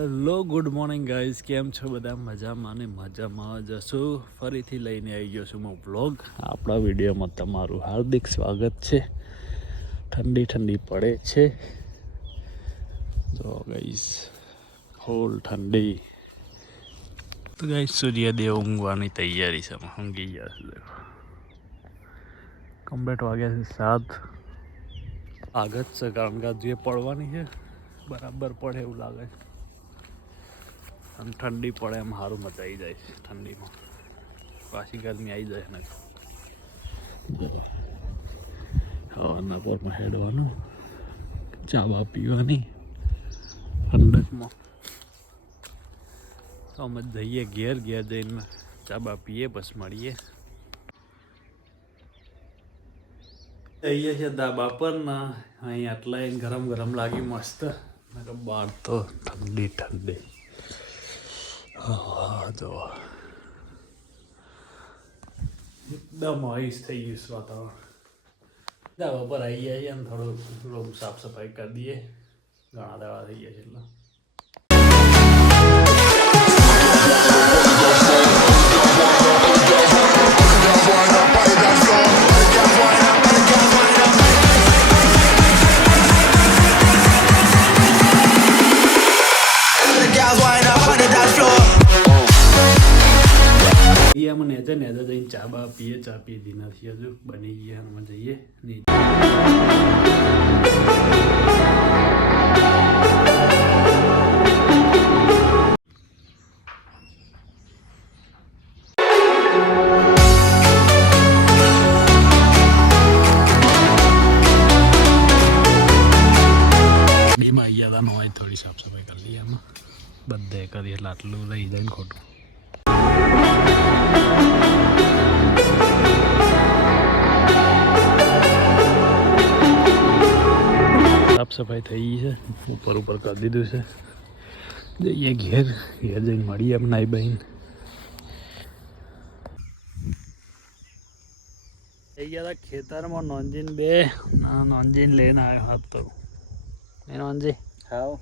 Hello good morning guys, કેમ છો બધા? મજામાં ને મજામાં જશો. ફરીથી લઈને આવી ગયો છું હું વ્લોગ. આપણા વિડીયોમાં તમારું હાર્દિક સ્વાગત છે. ઠંડી ઠંડી પડે છે જો ગાઈઝ, ફૂલ ઠંડી. તો ગાઈઝ સૂર્યદેવ ઊંઘવાની તૈયારી છે. ઊંઘી ગયા છે. કમ્પ્લીટ વાગ્યા છે 7. આગળ છે કારણ કે જે પડવાની છે બરાબર પડે એવું લાગે છે. અને ઠંડી પડે એમ સારું મજા આવી જાય છે. ઠંડીમાં પાછી ગરમી આવી જાય ને હવાના પરમાં હેડવાનું, ચા બા પીવાની ઠંડકમાં. તો અમે જઈએ ઘેર જઈને ચા બા પીએ, બસ મળીએ. જઈએ છે ધાબા પર ના, અહીં આટલા ગરમ ગરમ લાગી મસ્ત. બહાર તો ઠંડી જો એકદમ આઈસ થઈ ગયું છે વાતાવરણ. ધાબા પર આવી જઈએ ને થોડું રૂમ સાફ સફાઈ કરી દઈએ. ઘણા દાડા થઈ ગયા છે એટલે મને નેજા જઈને ચા બા પીએ. ચા પીધી નથી હજુ, બની ગયા અમે જઈએ નહીં. બીમાં ગયા હતા હોય થોડી સાફ સફાઈ કરી લઈએ. એમાં બધે કરીએ એટલે આટલું લઈ જાય ને ખોટું. સાફ સફાઈ થઈ ગઈ છે, ઉપર કરી દીધું છે. જઈએ ઘેર જઈને મળીએ એમ નાઈ બહીન. થઈ ગયા હતા ખેતરમાં. નોંધીન નોંધીન લઈને આવ્યો હાથ તો એ નોંધી હાવ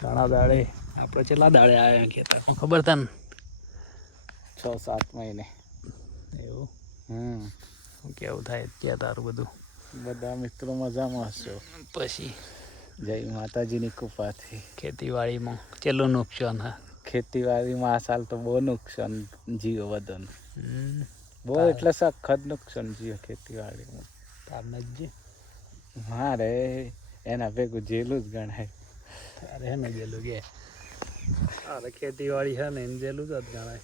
ઘણા દાડે આપણે છેલ્લા દાડે આવ્યા ખેતરમાં ખબર તને? 6-7 મહિને. એવું? કેવું થાય ત્યાં તારું બધું? બધા મિત્રો મજામાં હશો. પછી જય માતાજીની કૃપાથી ખેતીવાડીમાં કેટલું નુકસાન? હા, ખેતીવાડીમાં આ સાલ તો બહુ નુકસાન જીવો બધાને. બહુ એટલે સખત નુકસાન જીવો ખેતીવાડીમાં. તારને જ હા રે, એના ભેગું જેલું જ ગણાય. તારે હે ને જેલું કે તારે ખેતીવાડી છે ને એને જેલું જ ગણાય.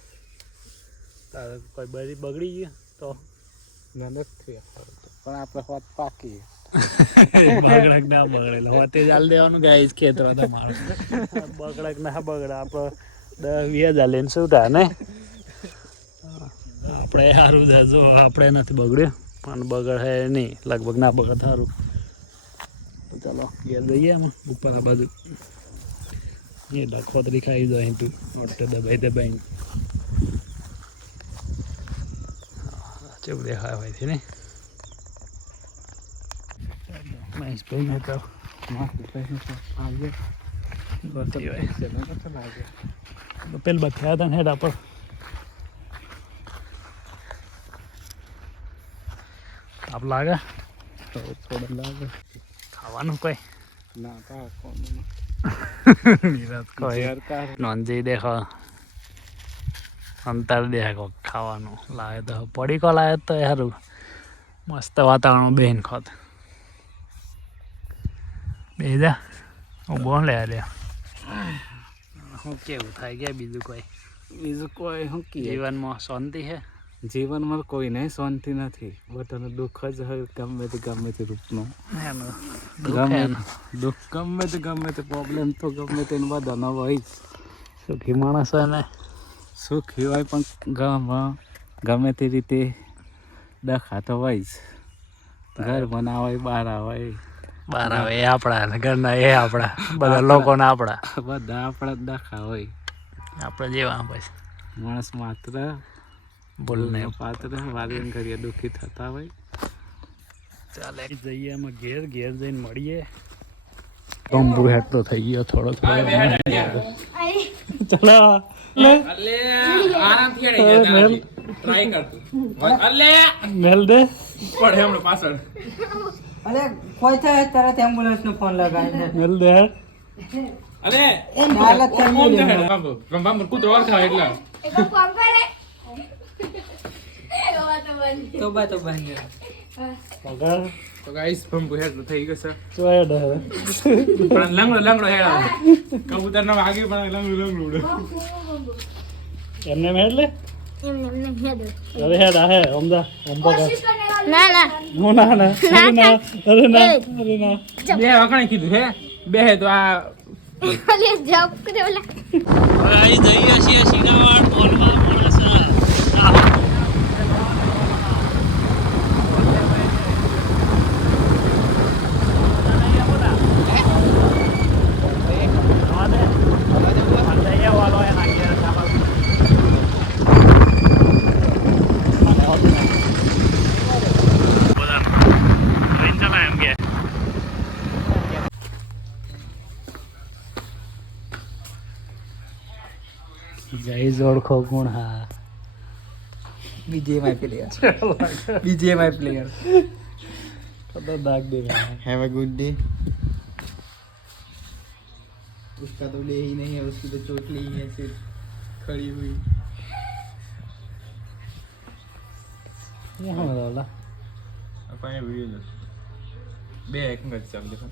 તારે કોઈ બગડી ગયું તો નથી, પણ આપણે હોત પાકી બગડક ના બગડેલો હોતે ચાલ દેવાનું ગાય ખેતરો તમારું. બગડક ના બગડે આપણે 10-20 લઈને શું થાય ને? આપણે સારું છે જો આપણે નથી બગડ્યું, પણ બગડ હે નહીં, લગભગ ના બગડ સારું. તો ચાલો ઘેર જઈએ. એમાં ઉપર આ બાજુ એ ખોતરી ખાઈ જાય તું ઓટો દબાઈ ચેવું દેખાય હોય છે ને મહેશભાઈ ને તો પેલ બથ્યા હતા ને હેડા પર. તાપ લાગે? થોડું લાગે. ખાવાનું કોઈ ના નોંધી દેખો અંતર દેખો ખાવાનું લાવે તો પડીકો લાવે તો સારું. મસ્ત વાતાવરણ બેન ખોત બે જા ઉભો લે રે. શું કેવું થાય કે બીજું કોઈ શું જીવનમાં શાંતિ છે? જીવનમાં કોઈ નહીં શાંતિ નથી. બધાને દુઃખ જ હોય ગમે તે રૂપનું. દુઃખ ગમે તે પ્રોબ્લેમ તો ગમે તે બધાનો હોય જ. સુખી માણસ હોય ને સુખી હોય પણ ગમે તે રીતે દખાતો હોય જ. ઘર બનાવાય બહાર આવે એ આપણા ઘરના, એ આપણા બધા લોકોના આપણા બધા આપણા જ દખા હોય. આપણે જેવા પછી માણસ માત્ર બોલને પાત્ર વાલીને ઘરે દુઃખી થતા હોય. ચાલે જઈએ એમાં ઘેર જઈને મળીએ. કમ્પ્લીટ તો થઈ ગયો થોડો ચલો લે અલે આરામથી હેડી અરે જાય મેલ. ટ્રાય કર તું અલે મેલ દે પડે હમણાં પાછળ અરે કોઈ થાય તરત એમ્બ્યુલન્સ નો ફોન લગાવીને મેલ દે અલે એ નાલત કરી ઓમ દે. જાય બાબુ કૂતરો ઓળખાય એટલે તો બંધ પગાર તો ગાઈસ પંપુ હેડ થઈ ગયો છે ચોય દે પણ લંગડો હેડ આવે કબૂતર ના વાગ્યું પણ લંગડો ઉડે એમને મેલ લે અરે હેડ આ હે ઓમદા ઓમ પગાર ના ના નો ના ના અરે ના અરે ના અરે ના બે વખણે કીધું હે બે હે તો આ અલે જપ કરે ઓલા હવે અહીં જઈએ છીએ શિરાવાડ મોલમાં માણસ જય ઓળખો ગુણ હા BGMI player. BGMI player. ખતરનાક દે Have a good day. उसका तो डे ही नहीं है, उसकी तो चोटली ही है सिर्फ खड़ी हुई. શું હમણાં ઓલા આપણે વિડિયો બે એક જ ચાલ દેખો